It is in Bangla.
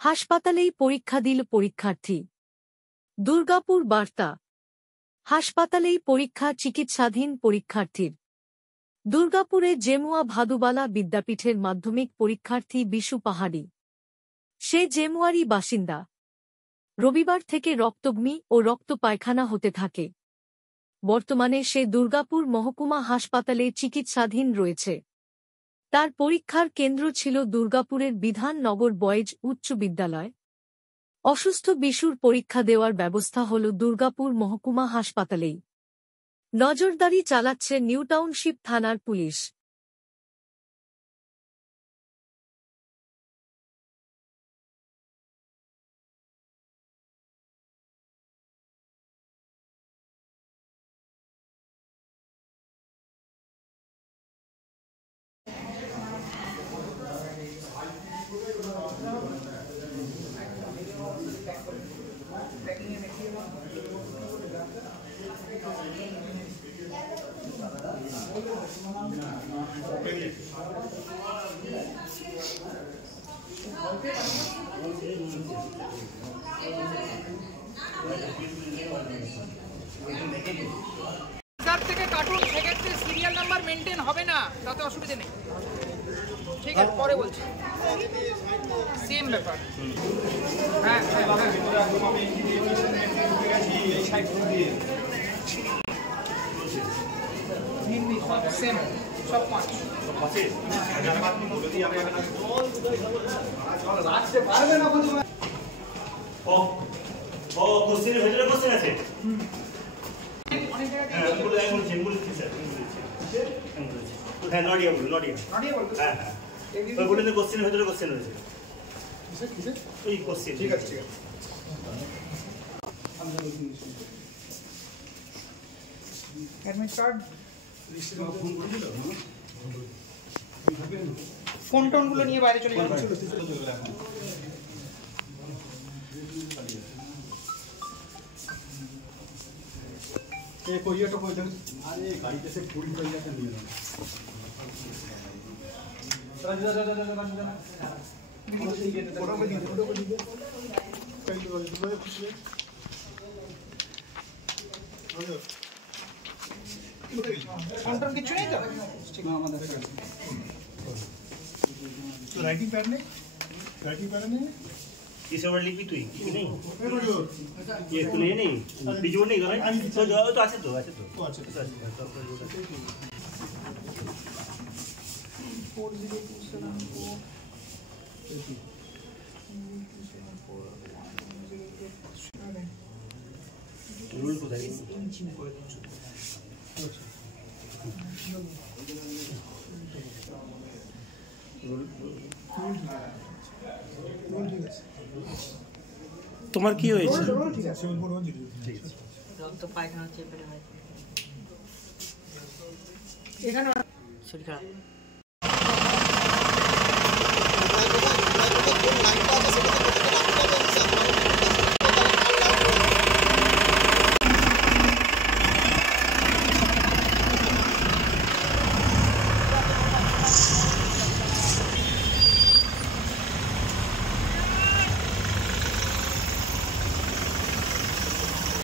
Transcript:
হাসপাতালেই পরীক্ষা দিল পরীক্ষার্থী। দুর্গাপুর বার্তা। হাসপাতালেই পরীক্ষা চিকিৎসাধীন পরীক্ষার্থীর। দুর্গাপুরে জেমুয়া ভাদুবালা বিদ্যাপীঠের মাধ্যমিক পরীক্ষার্থী বিশু পাহাড়ি। সে জেমুয়ারই বাসিন্দা। রবিবার থেকে রক্তবমি ও রক্ত পায়খানা হতে থাকে। বর্তমানে সে দুর্গাপুর মহকুমা হাসপাতালে চিকিৎসাধীন রয়েছে। তার পরীক্ষার কেন্দ্র ছিল দুর্গাপুরের বিধাননগর বয়েজ উচ্চ বিদ্যালয়। অসুস্থ বিশুর পরীক্ষা দেওয়ার ব্যবস্থা হল দুর্গাপুর মহকুমা হাসপাতালেই। নজরদারি চালাচ্ছে নিউ টাউনশিপ থানার পুলিশ। থেকে কার্টুন সেক্ষেত্রে সিরিয়াল নাম্বার মেনটেন হবে না, তাতে অসুবিধা নেই। ঠিক আছে, পরে বলছি। সেম ব্যাপার। হ্যাঁ হিন্দি সব সেম, সব 5। কোশ্চেনের ভেতরে কোশ্চেন আছে। হ্যাঁ নডিয়া বলুন, নডিয়া। হ্যাঁ হ্যাঁ, ওই বললেন কোশ্চেনের ভেতরে কোশ্চেন রয়েছে। ওই কোশ্চেন। ঠিক আছে ঠিক আছে। অ্যাডমিট কার্ড, ফোন টোনগুলো নিয়ে বাইরে চলে যাবেন। আরে গাড়িতে সে পুরি হয়ে যাচ্ছে নিয়ে যাবে। ফোন কিছু নেই তো? আমাদের রাইটিং প্যাড নেই, রাইটিং প্যাড নেই। किस ओवर लिखी तू की नहीं ये तू नहीं बिजोड़ नहीं कर रहा तो अच्छा तो अच्छा तो 4024 रूल को देखिए তোমার কি হয়েছে? রক্ত পায়খানা চেপে হয়, এখানে শরীর খারাপ।